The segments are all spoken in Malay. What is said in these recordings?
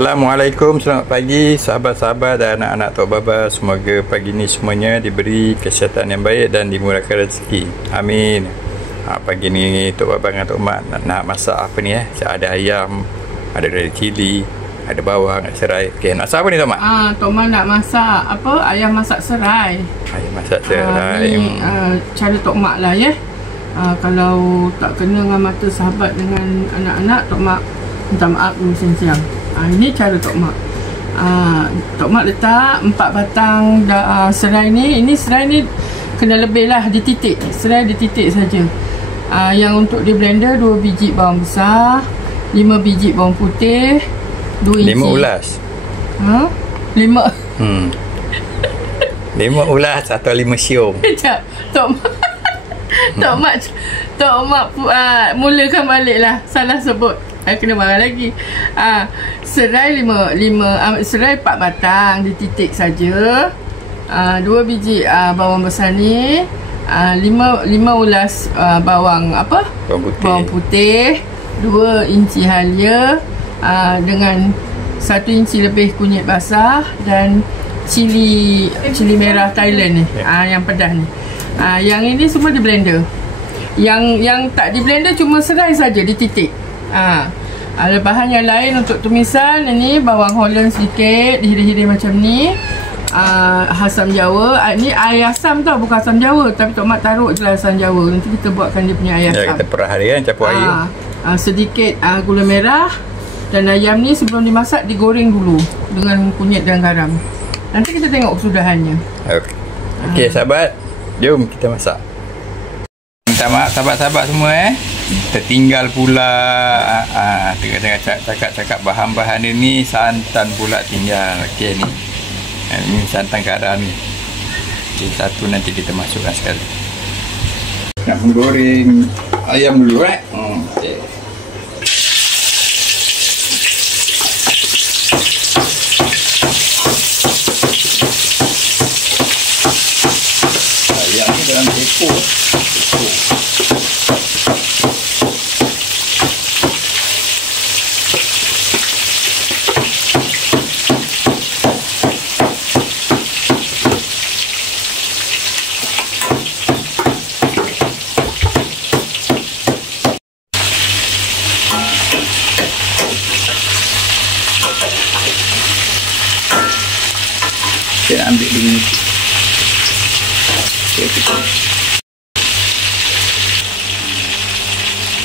Assalamualaikum, selamat pagi sahabat-sahabat dan anak-anak Tok Baba. Semoga pagi ni semuanya diberi kesihatan yang baik dan dimurahkan rezeki. Amin. Pagi ni Tok Baba dengan Tok Mak nak masak apa ni Ada ayam, ada dari cili, ada bawang, ada serai. Okey, nak masak apa ni Tok Mak? Tok Mak nak masak apa? Ayam masak serai. Ayam masak serai. Ni cara Tok Mak lah ya. Kalau tak kena dengan mata sahabat dengan anak-anak, Tok Mak minta maaf dulu siang-siang. Ini cara Tok Mak. Tok Mak letak 4 batang serai ni. Ini serai ni kena lebih lah, dititik. Serai dititik saja. Yang untuk di blender 2 biji bawang besar, 5 biji bawang putih, 2 inci. 5 ulas. 5 5 ulas atau 5 siung. Sekejap. Tok Mak mulakan balik lah. Salah sebut. Kena marah lagi. Serai 5 serai 4 batang dititik saja. 2 biji bawang besar ni, 5 ulas bawang putih, 2 inci halia dengan 1 inci lebih kunyit basah dan cili merah Thailand ni. Yang pedas ni. Yang ini semua di blender. Yang tak di blender cuma serai saja dititik. Ada bahan yang lain untuk tumisan. Ini bawang Holland sedikit dihiri-hiri macam ni. Asam jawa. Ni air asam tau, bukan asam jawa, tapi Tok Mak taruh je lah asam jawa. Nanti kita buatkan dia punya air asam. Kita perah hari campur air. Sedikit gula merah. Dan ayam ni sebelum dimasak digoreng dulu dengan kunyit dan garam. Nanti kita tengok kesudahannya. Okey sahabat, jom kita masak. Minta maaf sahabat-sahabat semua tertinggal pula tengah cakap bahan-bahan ini. Santan pula tinggal. Okey ni. Ini santan garam ni. Okey, satu nanti kita masukkan sekali. Nak menggoreng ayam dulu okey. Ayam ni dalam tepung. Kita ambil dulu.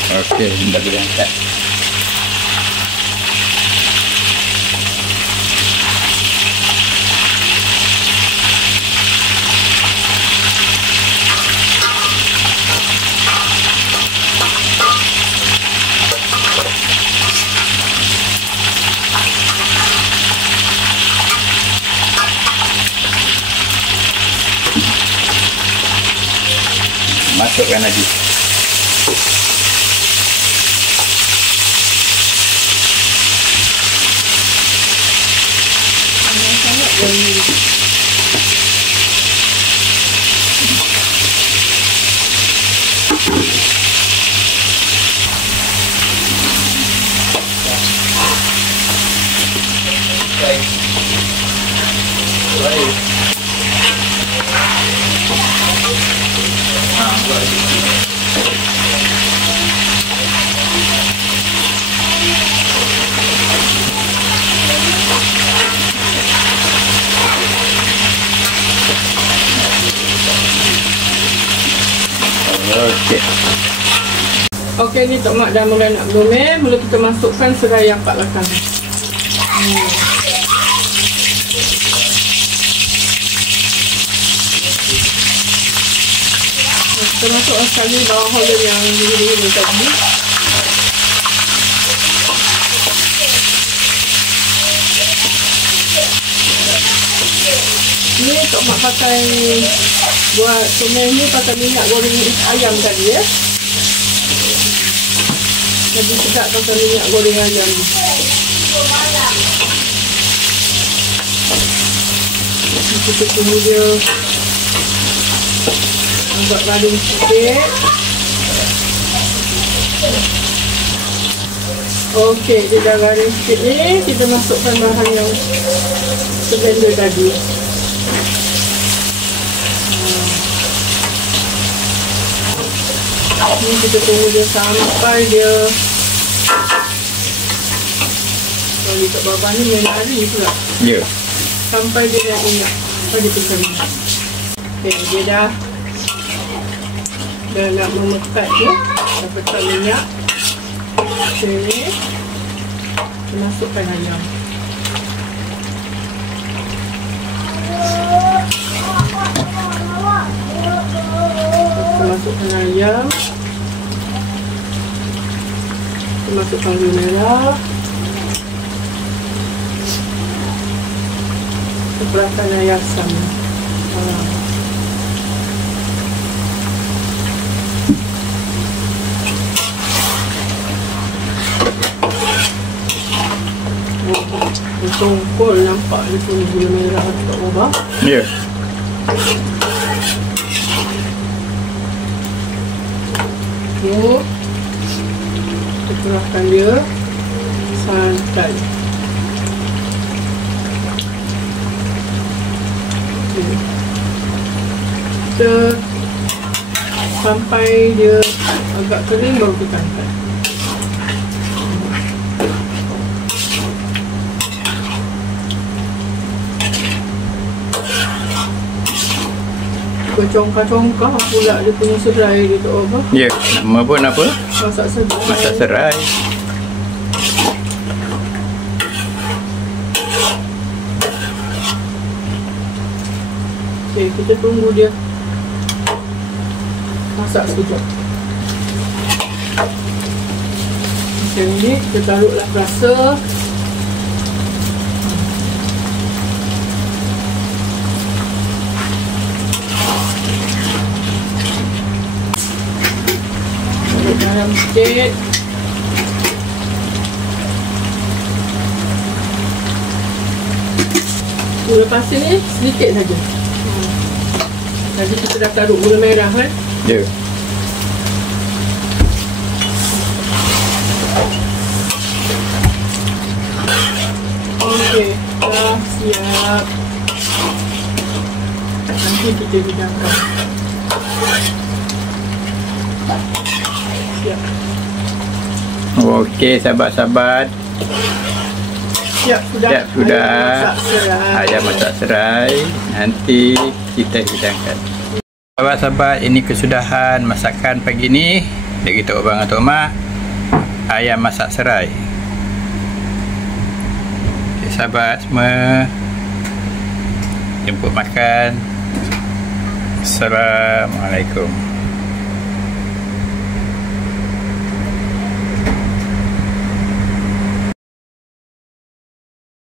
Okey, kita boleh angkat. Masukkan lagi. Okey, ni Tok Mak dah mula nak berumeh. Mula kita masukkan serai yang 4 batang. Kita masukkan sekali bawang Holland yang dihiri-hiri tadi. Ni Tok Mak pakai buat tumis ni pakai minyak goreng ayam tadi ya. Jadi sedap pakai minyak goreng ayam ni. Kita tunggu dia agak garing sikit. Okey, dia dah garing sikit ni. Kita masukkan bahan yang blender tadi. Ni kita tunggu dia sampai dia kalau dekat bawah ni main lari pula. Ya. Sampai dia dah minyak. Sampai dia pecah minyak. Okey, dia dah nak memekat tu. Dah pecah minyak. Okey. Kita masukkan ayam. Kita masukkan ayam. Kita masukkan gula merah. Kita perahkan air asam. Tongkol nampak dia punya gula merah tak ubah. Ya. Kita perahkan dia santai. Kita sampai dia agak kering baru kita angkat. Bercongkak-congkak pula dia punya serai dia tu apa? Ya, nama pun apa? Masak serai. Masak serai. Okey, kita tunggu dia masak sekejap. Macam ni, kita taruhlah perasa. Garam sikit. Gula pasir ni sedikit saja. Tadi kita dah taruh gula merah kan? Ya. Okey, dah siap. Nanti kita hidangkan. Siap. Okey, sahabat-sahabat. Siap sudah. Siap sudah. Ayam Ayam masak serai. masak serai. Nanti kita hidangkan. Sahabat-sahabat, ini kesudahan masakan pagi ni dari Tok Abang atau Mak. Ayam masak serai. Okay, sahabat semua, jemput makan. Assalamualaikum.